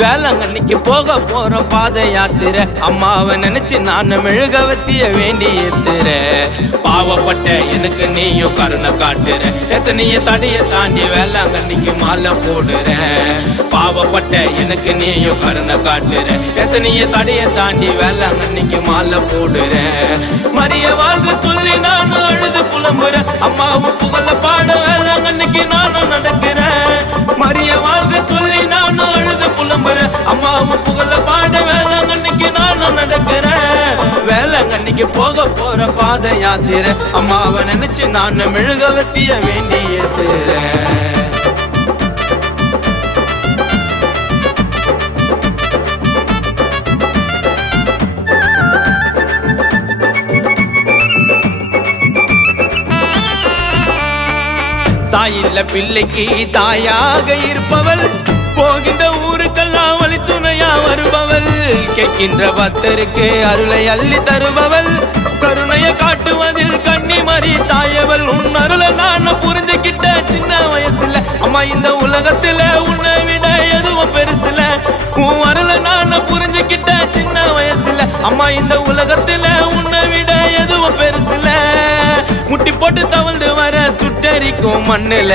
வேளாங்கண்ணிக்கு போக போற பாத யாத்திரை அம்மாவை நினைச்சு நான் மெழுகவத்திய வேண்டி ஏத்துற பாவப்பட்ட எனக்கு நீயும் கருணை காட்டுற எத்தனைய தடைய தாண்டி வேளாங்கண்ணிக்கு மாலை போடுற பாவப்பட்ட எனக்கு நீயும் கருணை காட்டுற எத்தனைய தடைய தாண்டி வேளாங்கண்ணிக்கு மாலை போடுற மரிய வாழ்க சொல்லி நானும் அழுது புலம்புறேன் அம்மாவும் புகழ பாட வேளாங்கண்ணிக்கு நானும் நடக்கிறேன் மரிய வாழ்க சொல்லி நானும் அழுது புலம்புறேன் அம்மாவும் புகழ பாட வேளாங்கண்ணிக்கு நானும் நடக்கிறேன் வேளாங்கண்ணிக்கு போக போற பாத யாத்திரை அம்மாவை நினைச்சு நான் மெழுகவத்திய வேண்டி ஏத்துறேன் தாயில்ல பிள்ளைக்கு தாயாக இருப்பவள் போகின்ற ஊருக்கெல்லாம் வழி துணையா வருபவள் கேட்கின்ற பக்தருக்கு அருளை அள்ளி தருபவள் கருணைய காட்டுவதில் கன்னிமரி தாயவள் உன் அருளை நான் புரிஞ்சுக்கிட்ட சின்ன வயசுல அம்மா இந்த உலகத்துல உன்னை விட எதுவும் பெருசுல உன் அருளை நான் புரிஞ்சுக்கிட்ட சின்ன வயசுல அம்மா இந்த உலகத்துல உன்னை விட எதுவும் பெருசுல முட்டி போட்டு தவழ்ந்து வர சுட்டரிக்கும் மண்ணுல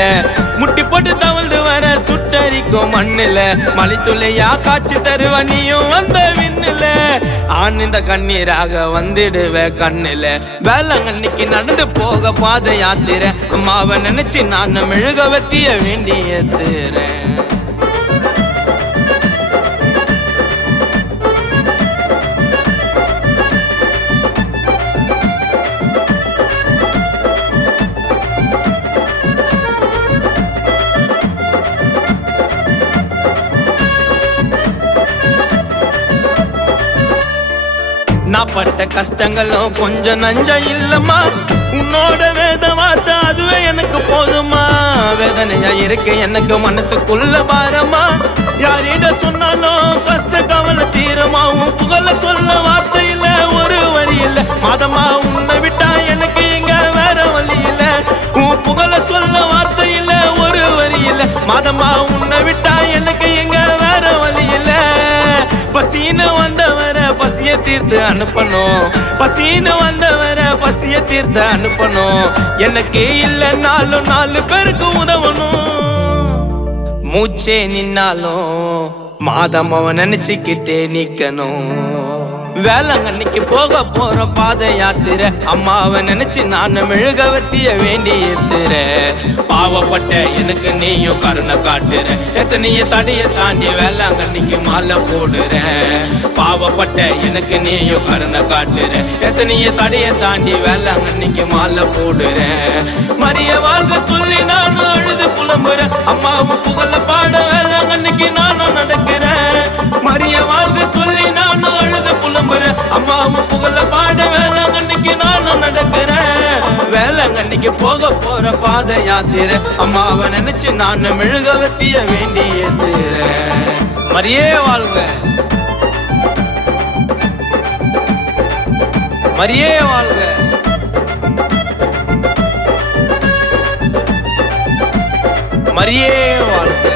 முட்டி போட்டு தவழ்ந்து வர சுட்டரிக்கும் மண்ணுல மலைத்துளையா காட்சி தருவ நீயும் வந்த விண்ணுல ஆனந்த கண்ணீராக வந்துடுவ கண்ணுல வேளாங்கண்ணிக்கு நடந்து போக பாத யாத்திரை அம்மாவை நினைச்சு நான் மெழுகவத்திய வேண்டி ஏத்துறேன் நான் பட்ட கஷ்டங்களும் கொஞ்சம் நஞ்சம் இல்லம்மா உன்னோட வேத வார்த்தை அதுவே எனக்கு போதுமா வேதனையா இருக்கு எனக்கு மனசுக்குள்ள பாரமா யாரிட சொன்னாலும் கஷ்ட கவலை தீரமா உன் புகழ சொல்ல வார்த்தை இல்ல ஒரு வரி இல்ல மாதமா உன்னை விட்டா எனக்கு இங்க வேற வழி இல்ல உன் புகழ சொல்ல வார்த்தை இல்ல ஒரு வரி இல்ல மாதமா உன்னை விட்டா எனக்கு இங்க வேற வழி இல்ல பசின்னு வந்தவர பசிய தீர்த்து அனுப்பணும் பசின்னு வந்தவர பசிய தீர்த்து அனுப்பணும் எனக்கு இல்ல நாளும் 4 பேருக்கு உதவணும் மூச்சே நின்னாலும் மாதம் நினைச்சுக்கிட்டே நிக்கணும் வேளாங்கண்ணிக்கு போக போற பாத யாத்திரை அம்மாவை நினைச்சு நான் மெழுகவத்திய வேண்டி ஏத்துற பாவப்பட்ட எனக்கு நீயும் கருணை காட்டுற எத்தனைய தடைய தாண்டி வேளாங்கண்ணிக்கு மாலை போடுற பாவப்பட்ட எனக்கு நீயும் கருணை காட்டுற எத்தனைய தடைய தாண்டி வேளாங்கண்ணிக்கு மாலை போடுற மரிய வாழ்க சொல்லி நானும் அழுது புலம்புறேன் அம்மாவும் புகழ பாட வேளாங்கண்ணிக்கு நானும் நடக்கிறேன் மரிய வாழ்க சொல்லி நானும் அழுது புலம்புறேன் அம்மாவும் புகழ பாட வேளாங்கண்ணிக்கு நானும் நடக்கிறேன் வேளாங்கண்ணிக்கு போக போற பாத யாத்திரை அம்மாவை நினைச்சு நான் மெழுகவத்திய வேண்டி ஏத்துறேன் மரியே வாழ்க மரியே வாழ்க மரியே வாழ்க